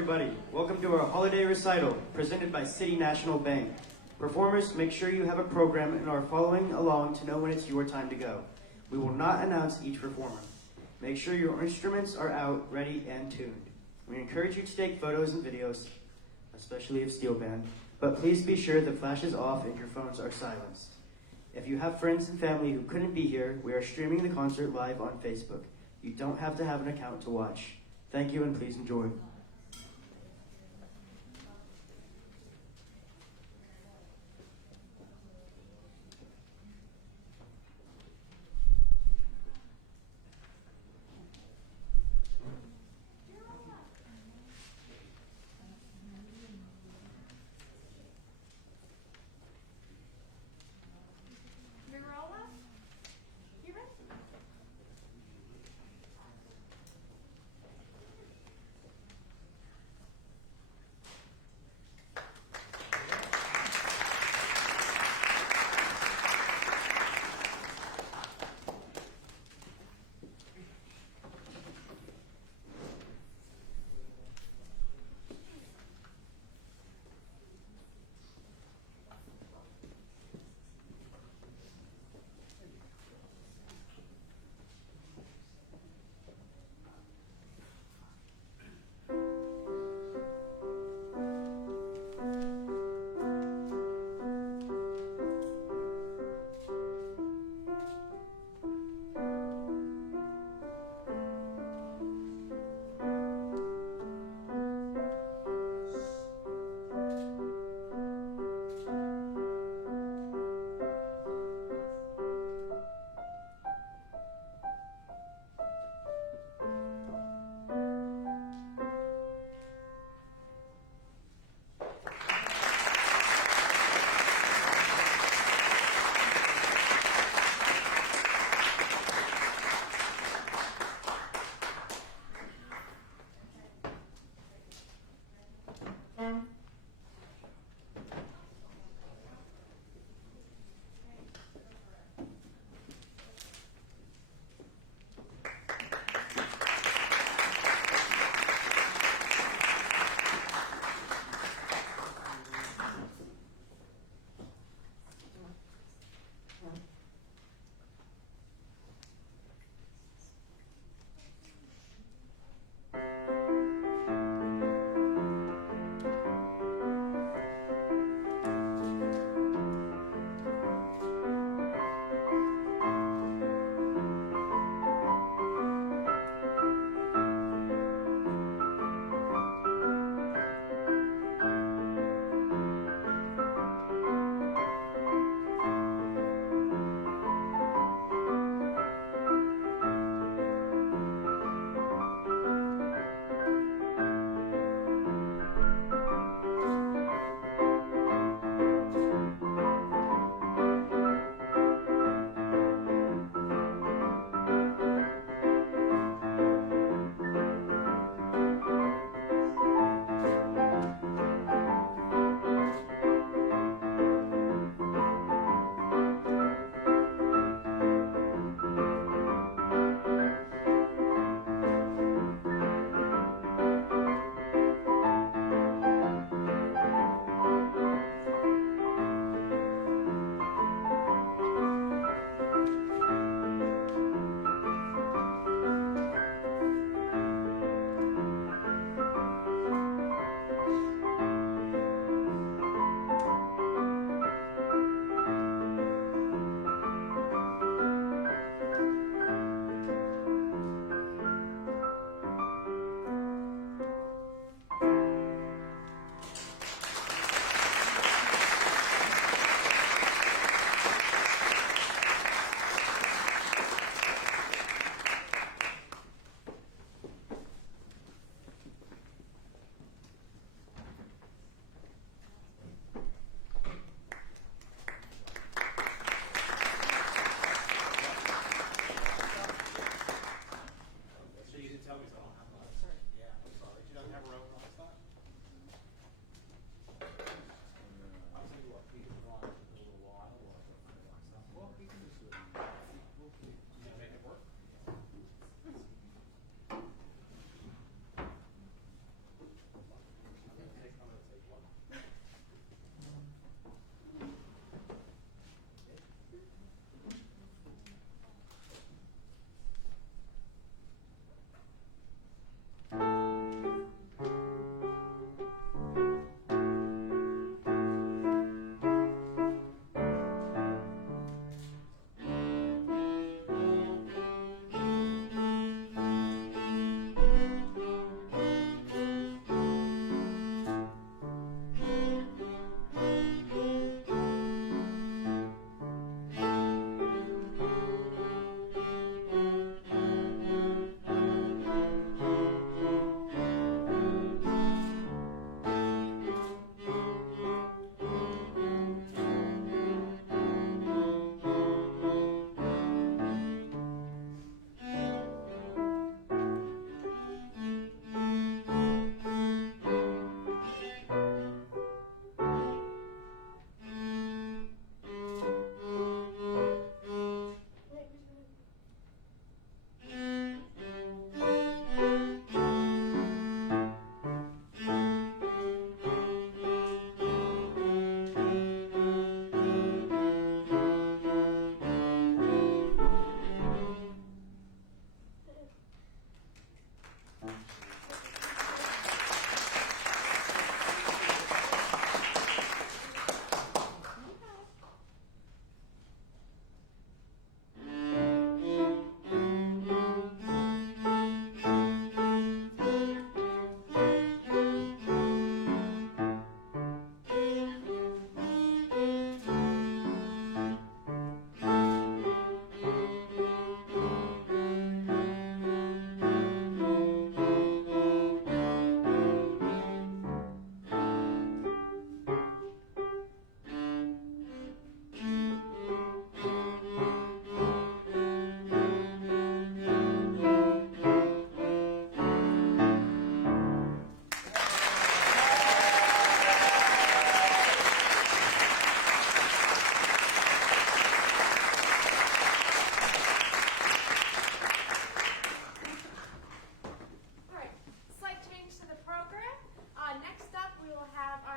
everybody. Welcome to our holiday recital presented by City National Bank. Performers, make sure you have a program and are following along to know when it's your time to go. We will not announce each performer. Make sure your instruments are out, ready, and tuned. We encourage you to take photos and videos, especially of steel band, but please be sure the flash is off and your phones are silenced. If you have friends and family who couldn't be here, we are streaming the concert live on Facebook. You don't have to have an account to watch. Thank you and please enjoy.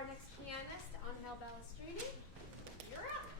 our next pianist, Angel Balestrini. You're up.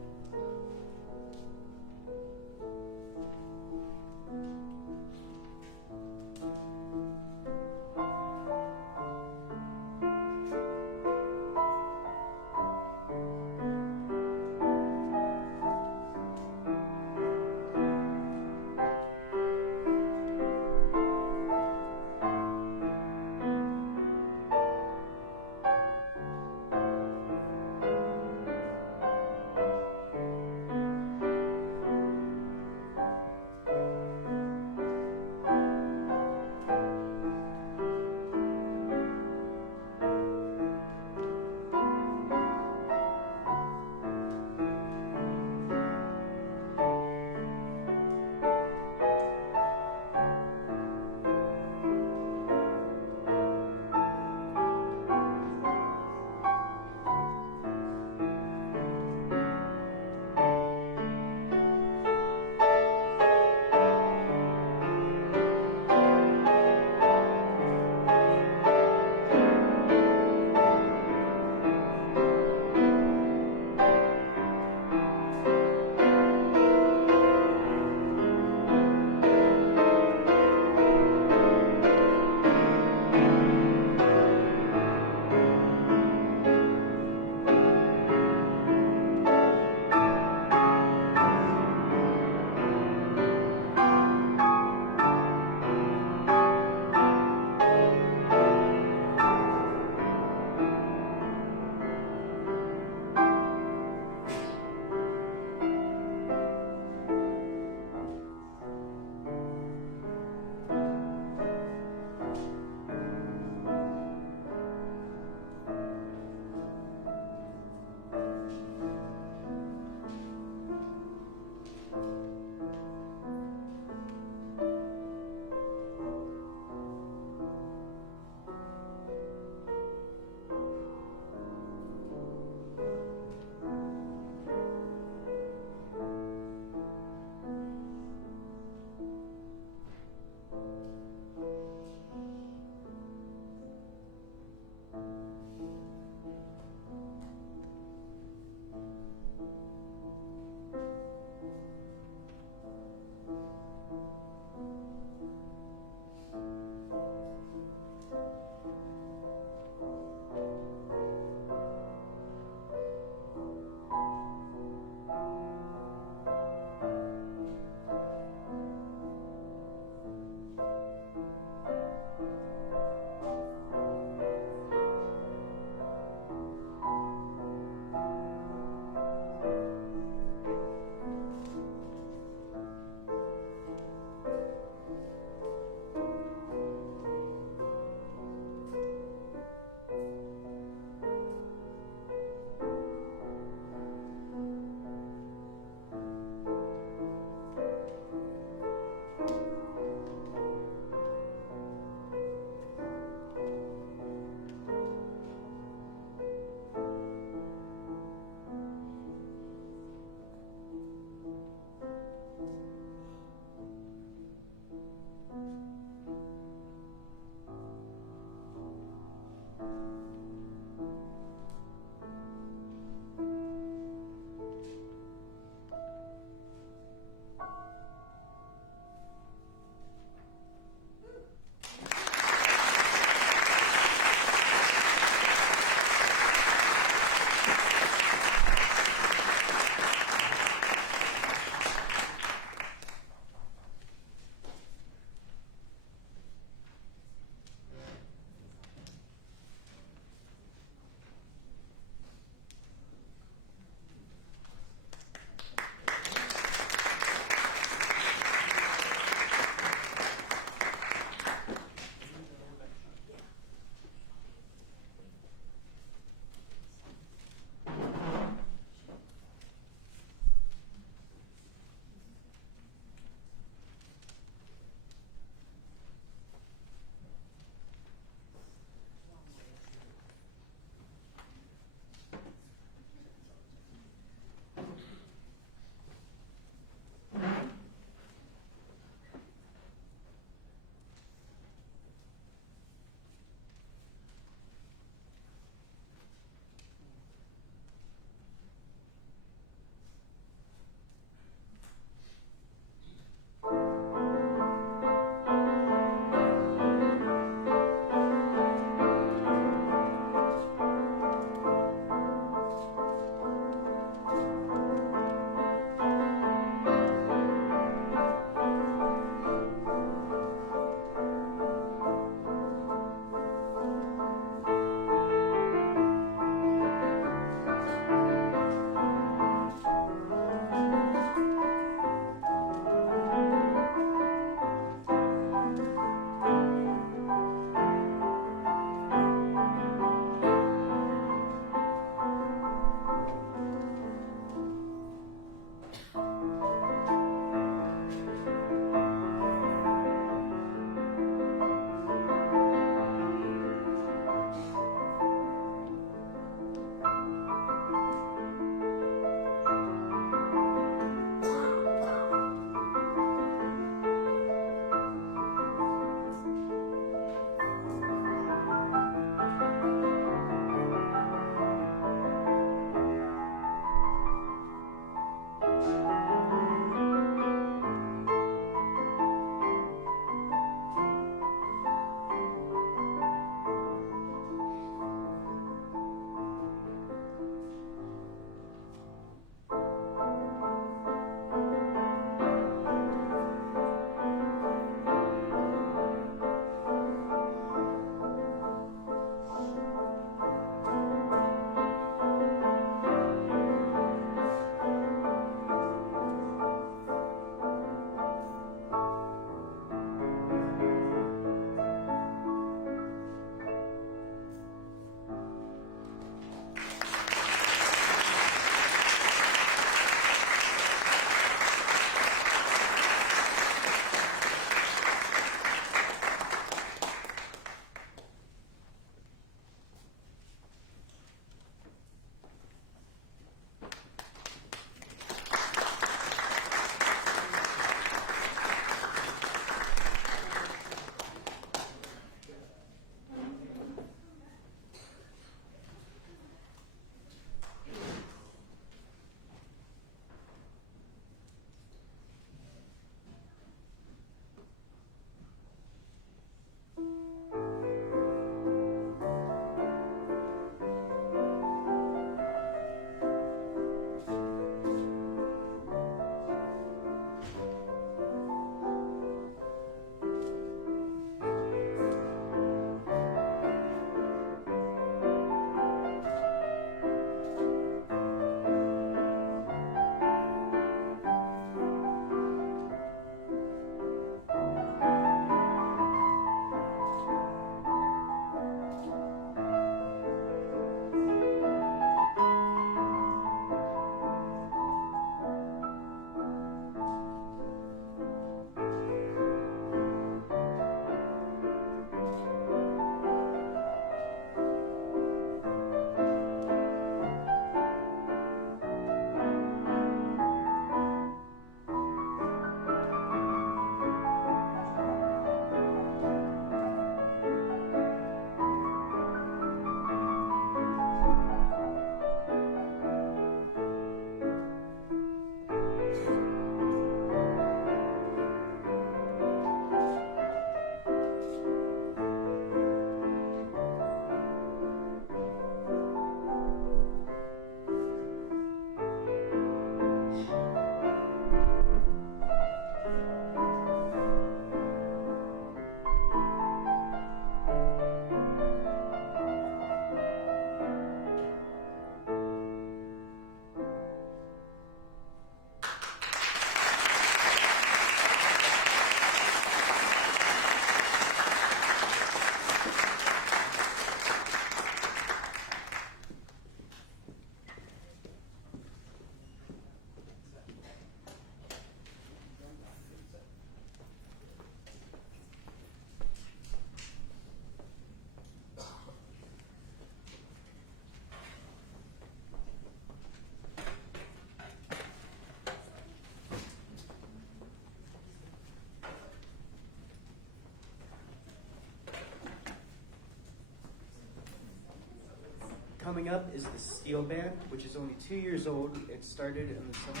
coming up is the Steel Band, which is only 2 years old. It started in the summer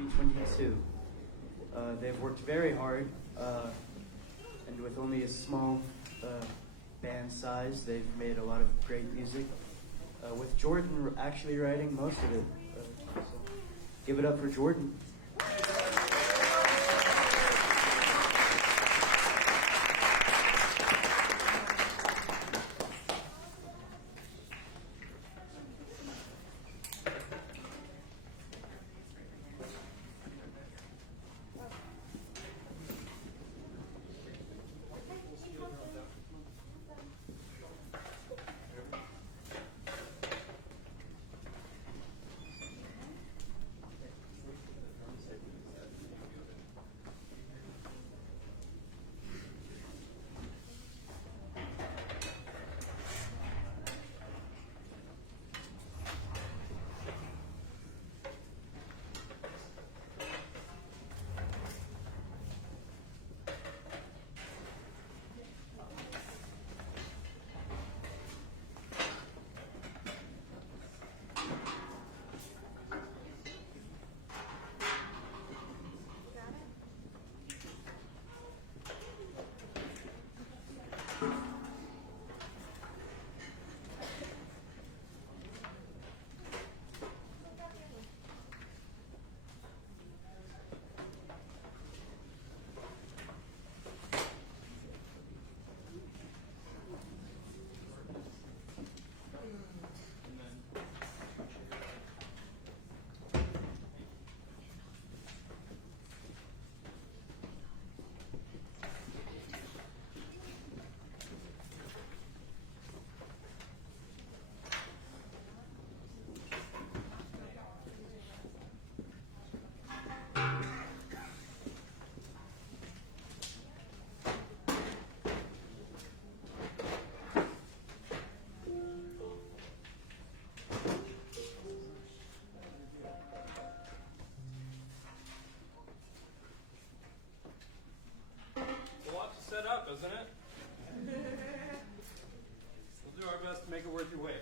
of 2022. They've worked very hard, and with only a small band size, they've made a lot of great music. With Jordan actually writing most of it. So give it up for Jordan. Set up, isn't it? We'll do our best to make it worth your wait.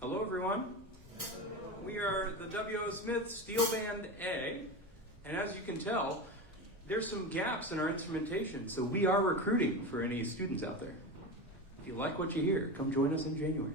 Hello, everyone. We are the W.O. Smith Steel Band A, and as you can tell, there's some gaps in our instrumentation, so we are recruiting for any students out there. If you like what you hear, come join us in January.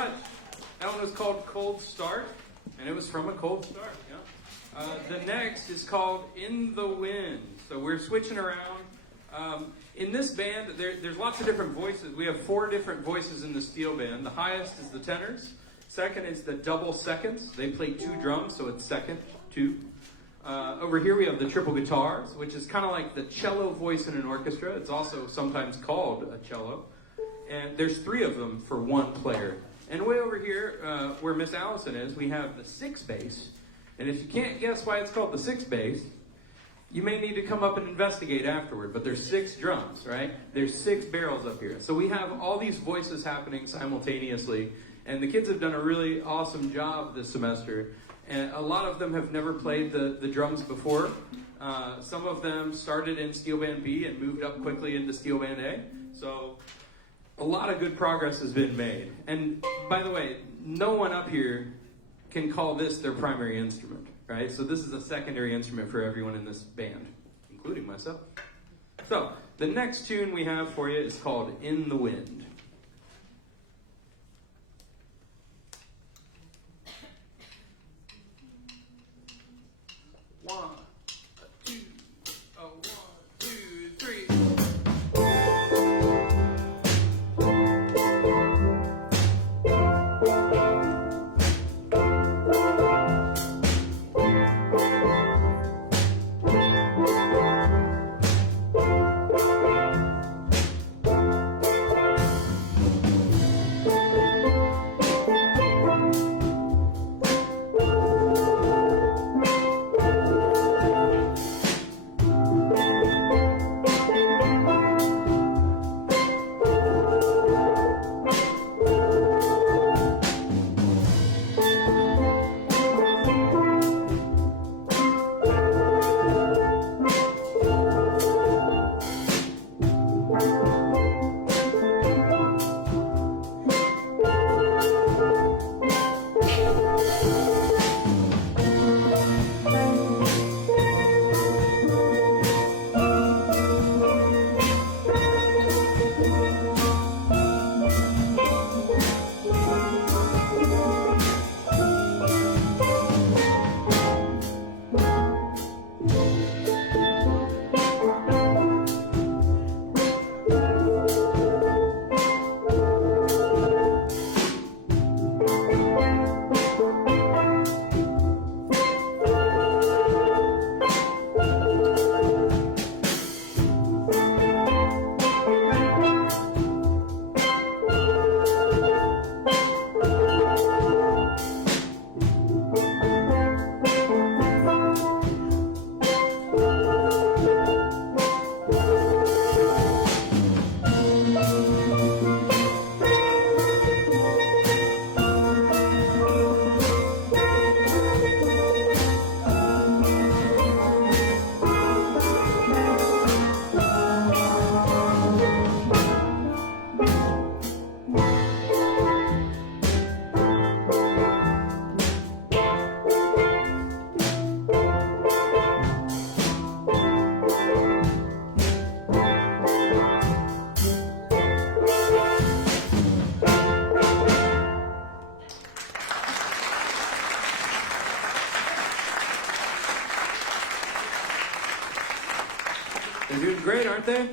much. That one was called Cold Start, and it was from a cold start. Yeah. The next is called In the Wind. So we're switching around. In this band, there's lots of different voices. We have 4 different voices in the steel band. The highest is the tenors. Second is the double seconds. They play 2 drums, so it's second, 2. Over here we have the triple guitars, which is kind of like the cello voice in an orchestra. It's also sometimes called a cello. And there's 3 of them for 1 player. And way over here, where Miss Allison is, we have the 6 bass. And if you can't guess why it's called the 6 bass, you may need to come up and investigate afterward. But there's 6 drums, right? There's 6 barrels up here. So we have all these voices happening simultaneously. And the kids have done a really awesome job this semester. And a lot of them have never played the drums before. Some of them started in Steel Band B and moved up quickly into Steel Band A. So a lot of good progress has been made. And by the way, no one up here can call this their primary instrument, right? So this is a secondary instrument for everyone in this band, including myself. So the next tune we have for you is called In the Wind. One, two, one, two, three. They're doing great, aren't they?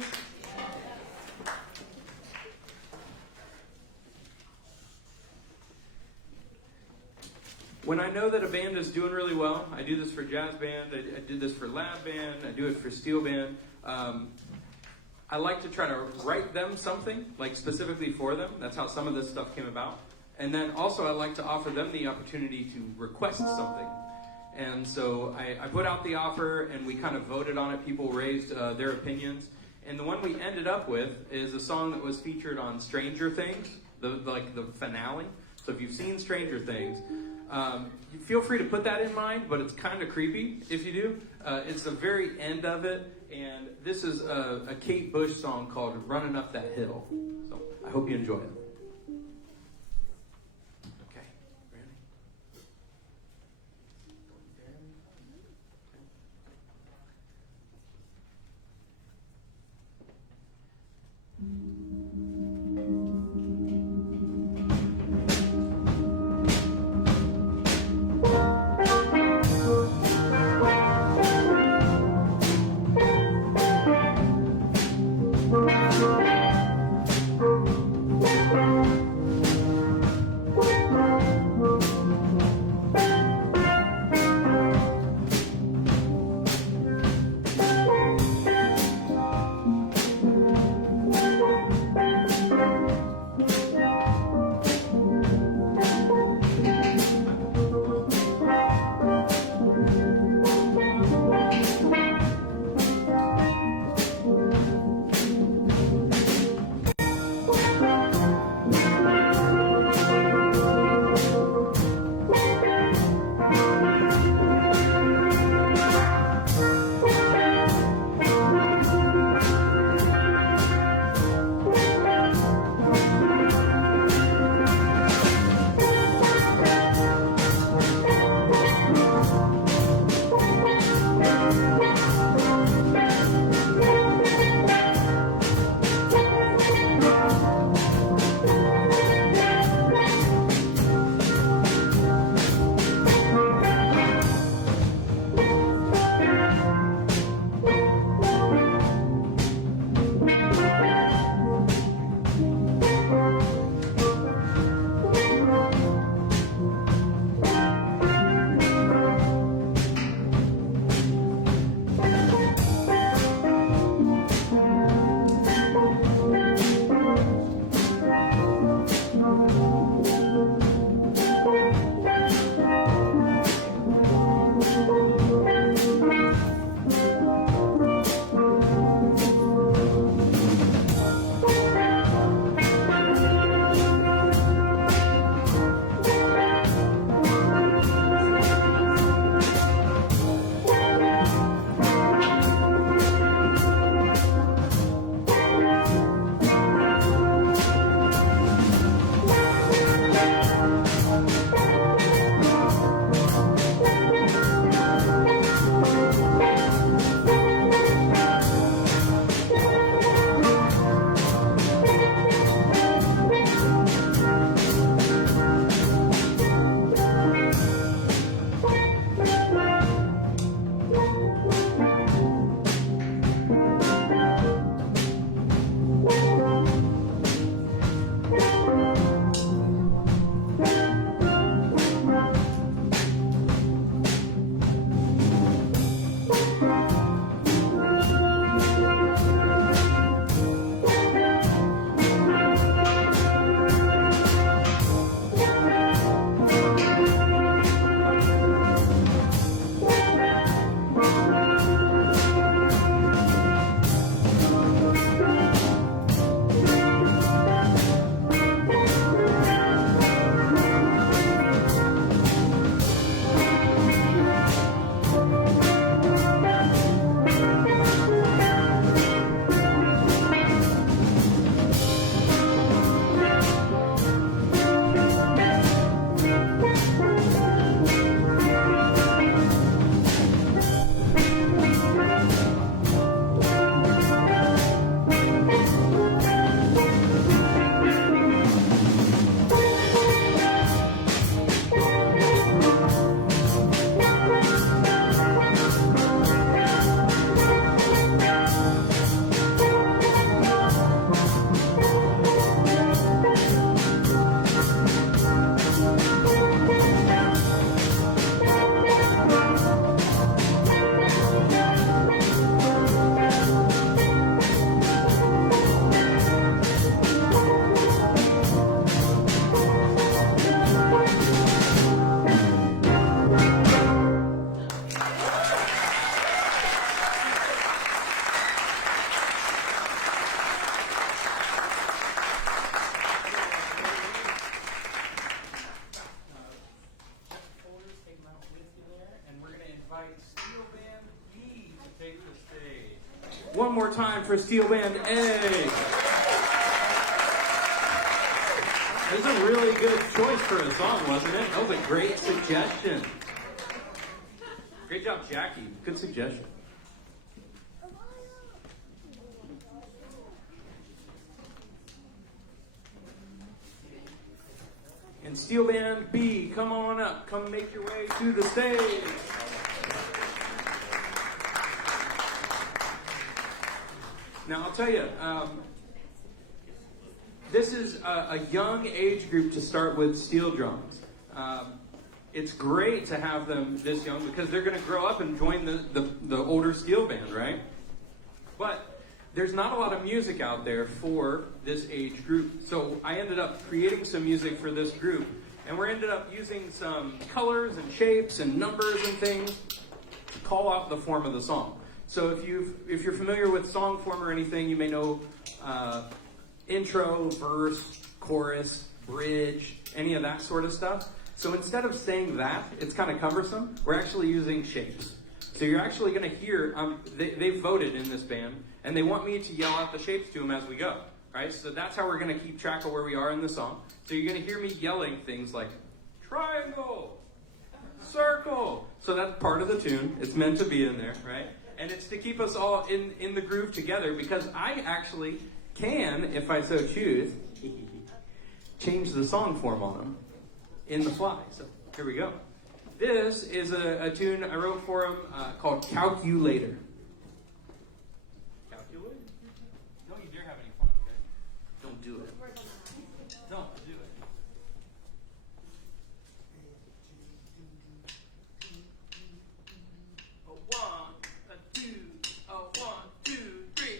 When I know that a band is doing really well, I do this for jazz band, I did this for lab band, I do it for steel band. I like to try to write them something, like specifically for them. That's how some of this stuff came about. And then also I like to offer them the opportunity to request something. And so I put out the offer and we kind of voted on it. People raised their opinions. And the one we ended up with is a song that was featured on Stranger Things, the finale. So if you've seen Stranger Things, you feel free to put that in mind, but it's kind of creepy if you do. It's the very end of it, and this is a Kate Bush song called Running Up That Hill. So I hope you enjoy it. Okay, ready? more time for Steel Band A. It was a really good choice for a song, wasn't it? That was a great suggestion. Great job, Jackie. Good suggestion. And Steel Band B, come on up. Come make your way to the stage. Now, I'll tell you, this is a young age group to start with steel drums. It's great to have them this young because they're going to grow up and join the older steel band, right? But there's not a lot of music out there for this age group. So I ended up creating some music for this group, and we ended up using some colors and shapes and numbers and things to call out the form of the song. So if you're familiar with song form or anything, you may know intro, verse, chorus, bridge, any of that sort of stuff. So instead of saying that, it's kind of cumbersome, we're actually using shapes. So you're actually going to hear, they voted in this band, and they want me to yell out the shapes to them as we go. Right? So that's how we're going to keep track of where we are in the song. So you're going to hear me yelling things like, triangle, circle. So that's part of the tune. It's meant to be in there, right? And it's to keep us all in the groove together, because I actually can, if I so choose, change the song form on them in the fly. So here we go. This is a tune I wrote for them called Calculator. Calculator? Don't you dare have any fun, okay? Don't do it. Don't do it. A one, a two, a one, two, three.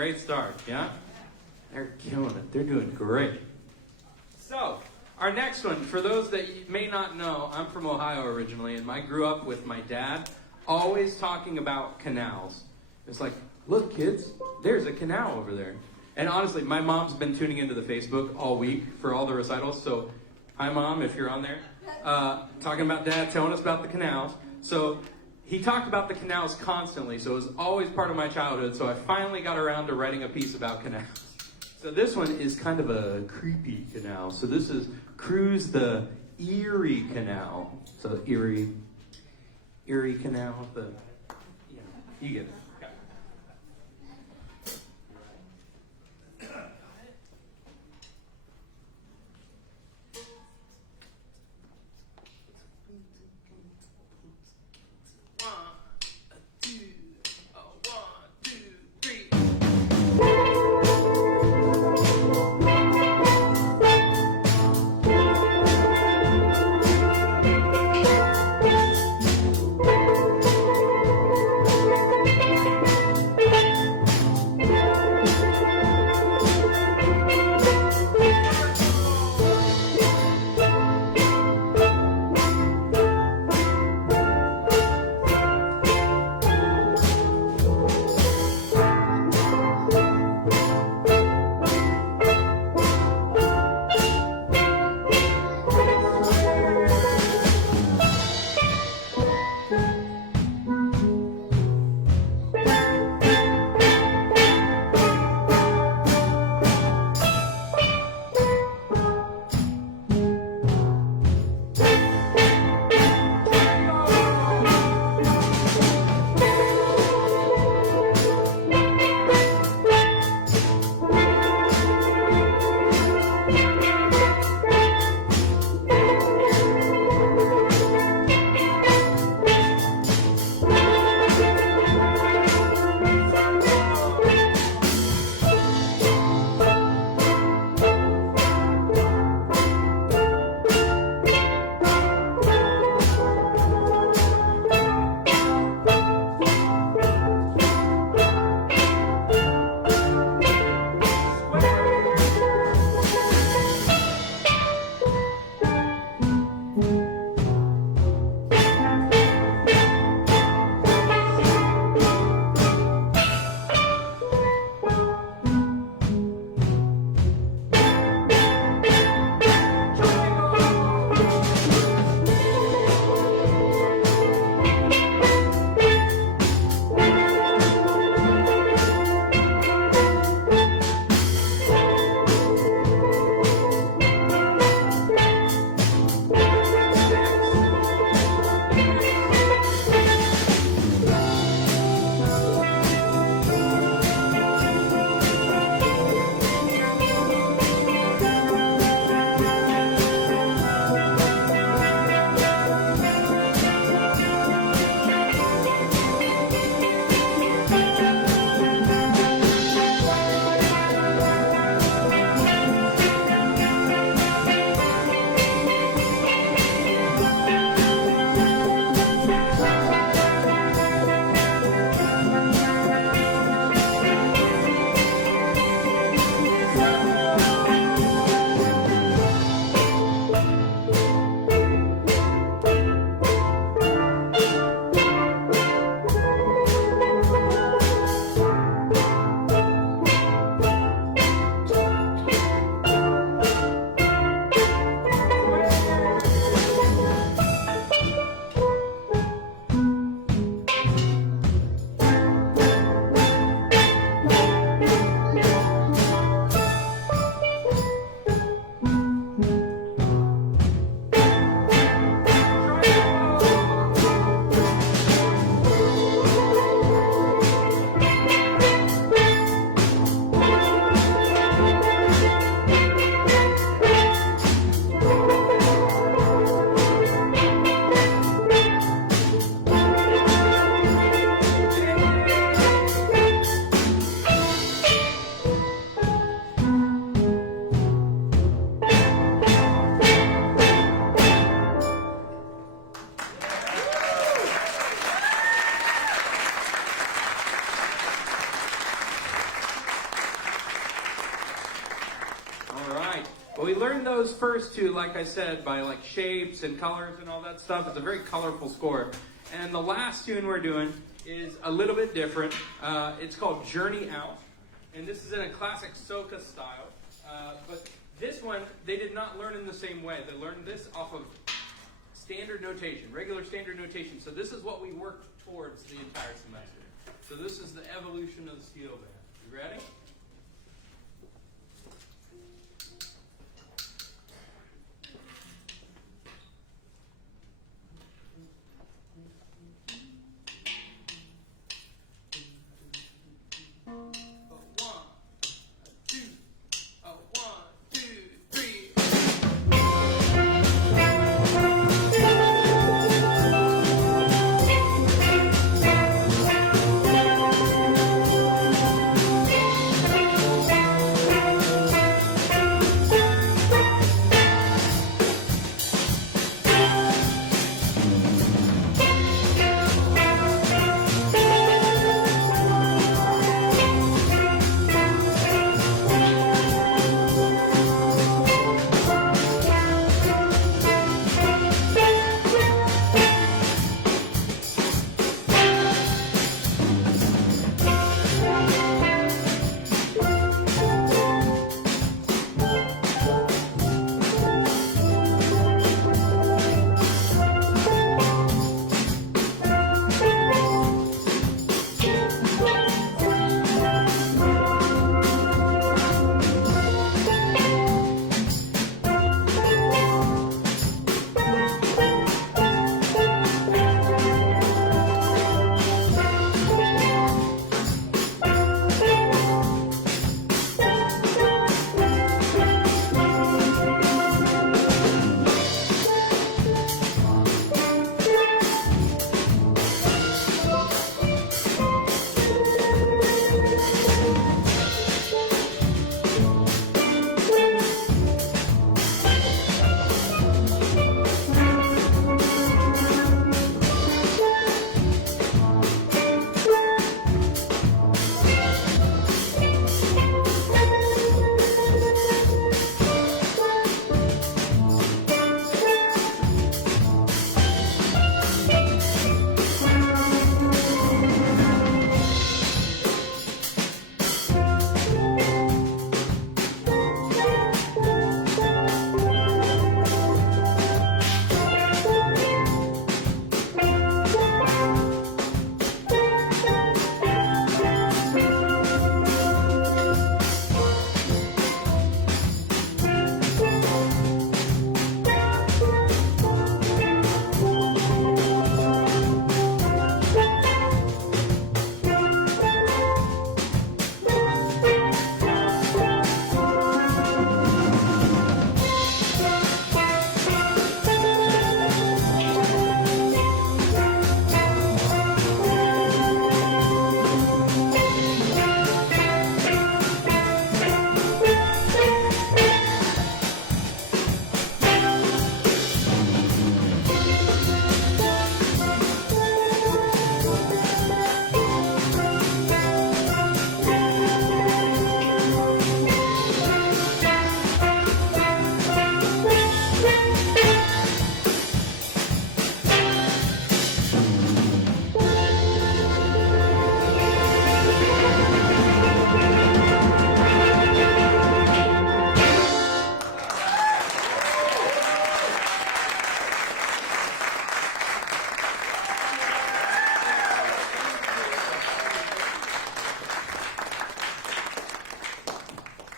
Great start, yeah? They're killing it. They're doing great. So, our next one, for those that you may not know, I'm from Ohio originally, and I grew up with my dad always talking about canals. It's like, look, kids, there's a canal over there. And honestly, my mom's been tuning into the Facebook all week for all the recitals. So, hi, Mom, if you're on there. Talking about Dad, telling us about the canals. So, he talked about the canals constantly, so it was always part of my childhood. So, I finally got around to writing a piece about canals. So, this one is kind of a creepy canal. So, this is Cruise the Erie Canal. So, Erie Canal, you get it. those first two, like I said, by like shapes and colors and all that stuff. It's a very colorful score. And the last tune we're doing is a little bit different. It's called Journey Out. And this is in a classic soca style. But this one, they did not learn in the same way. They learned this off of standard notation, regular standard notation. So this is what we worked towards the entire semester. So this is the evolution of the steel band. You ready?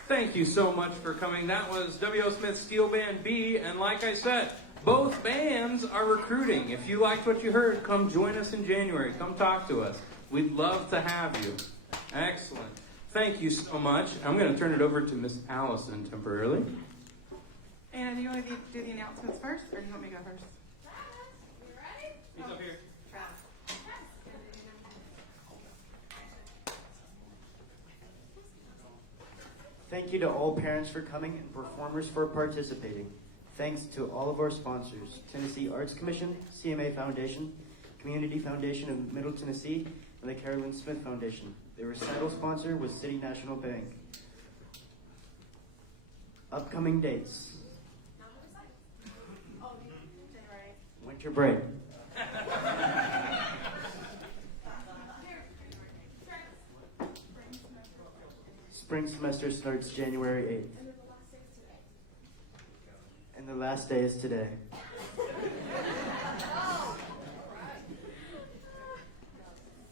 Thank you so much for coming. That was W.O. Smith Steel Band B, and like I said, both bands are recruiting. If you liked what you heard, come join us in January. Come talk to us. We'd love to have you. Excellent. Thank you so much. I'm going to turn it over to Miss Allison temporarily. And do you want to do the announcements first, or do you want me to go first? You ready? He's up here. Thank you to all parents for coming and performers for participating. Thanks to all of our sponsors, Tennessee Arts Commission, CMA Foundation, Community Foundation of Middle Tennessee, and the Carolyn Smith Foundation. The recital sponsor was City National Bank. Upcoming dates. Take your break. Spring semester starts January 8th. And the last day is today.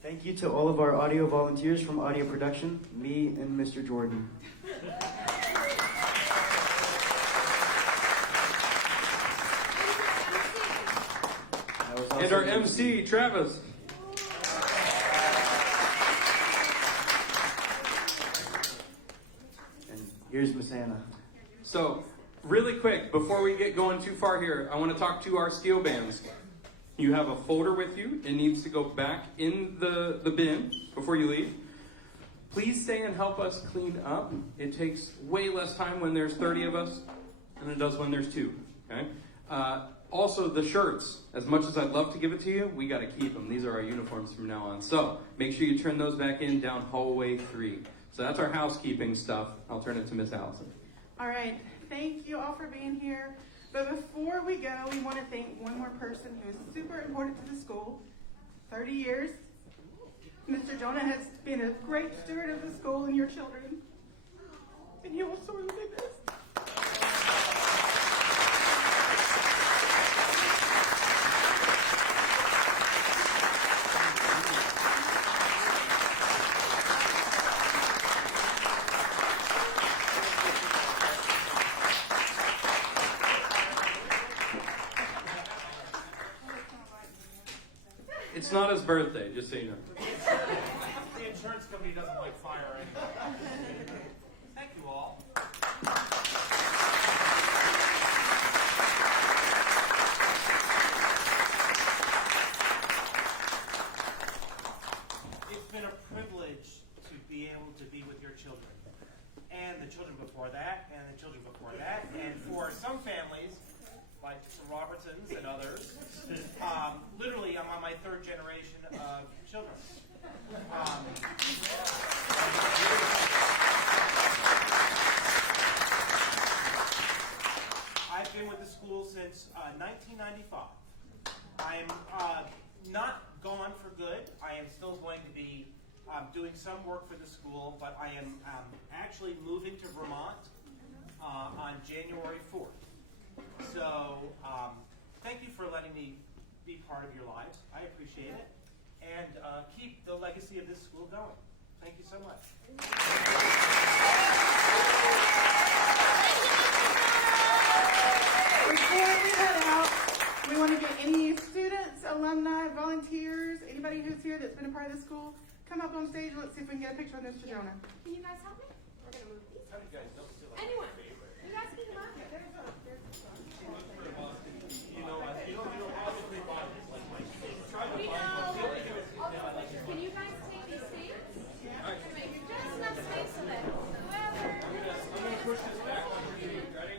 Thank you to all of our audio volunteers from audio production, me and Mr. Jordan. And our MC, Travis. And here's Miss Anna. So, really quick, before we get going too far here, I want to talk to our steel bands. You have a folder with you. It needs to go back in the bin before you leave. Please stay and help us clean up. It takes way less time when there's 30 of us than it does when there's 2. Okay? Also, the shirts. As much as I'd love to give it to you, we got to keep them. These are our uniforms from now on. So make sure you turn those back in down hallway 3. So that's our housekeeping stuff. I'll turn it to Miss Allison. All right. Thank you all for being here. But before we go, we want to thank one more person who is super important to the school. 30 years. Mr. Jonah has been a great steward of the school and your children. And you will sorely be missed. It's not his birthday, just so you know. The insurance company doesn't like fire. Thank you all. It's been a privilege to be able to be with your children. And the children before that, and the children before that. And for some families, like the Robertsons and others, literally I'm on my 3rd generation of children. I've been with the school since 1995. I'm not gone for good. I am still going to be doing some work for the school, but I am actually moving to Vermont on January 4th. So, thank you for letting me be part of your lives. I appreciate it. And keep the legacy of this school going. Thank you so much. Before we head out, we want to get any students, alumni, volunteers, anybody who's here that's been a part of the school, come up on stage. Let's see if we can get a picture of Mr. Jonah. Can you guys help me? We're gonna move these. How do you guys don't feel like Anyone? You guys can come up. Can you guys take these seats? Just enough space so that whoever. I'm going to push this back onto you. Ready?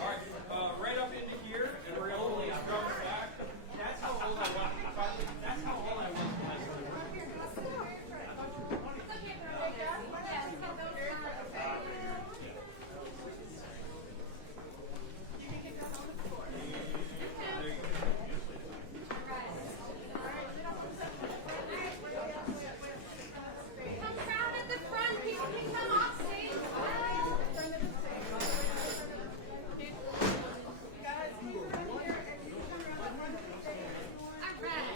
All right, right up into here, and we're going to lay drums back. That's how old I was. That's how old I was when I started. Come crowd at the front. People can come off stage. I'm ready.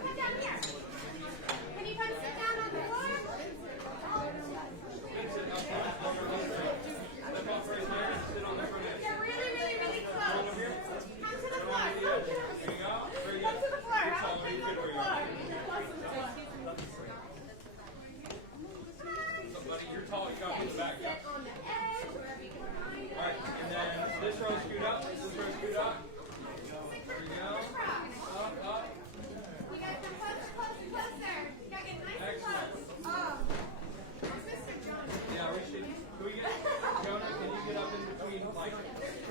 Come down here. Can you come sit down on the floor? You're really, really, really close. Come to the floor. Come to the floor. Have a seat on the floor. Buddy, you're tall. You got to move back. Sit on the edge, wherever you can find it. All right, and then this row scoot up. This row scoot up. There you go. Up, up. You gotta come closer, closer, closer. You gotta get nice and Excellent. close. Oh. Where's Mr. John? Yeah, we should. Can we get Jonah? Can you get up in between like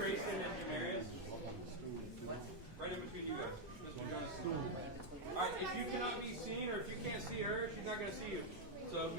Trayson and Demarius? Right in between you guys. This one, Jonah. All right. If you cannot be seen, or if you can't see her, she's not going to see you. So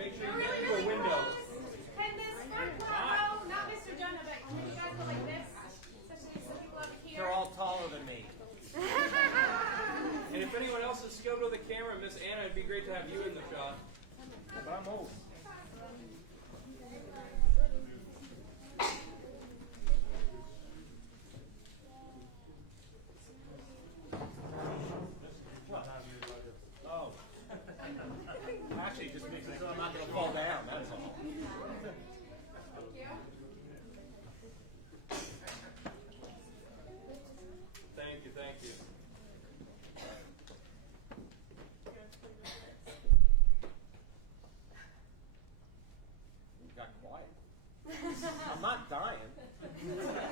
got quiet. I'm not dying.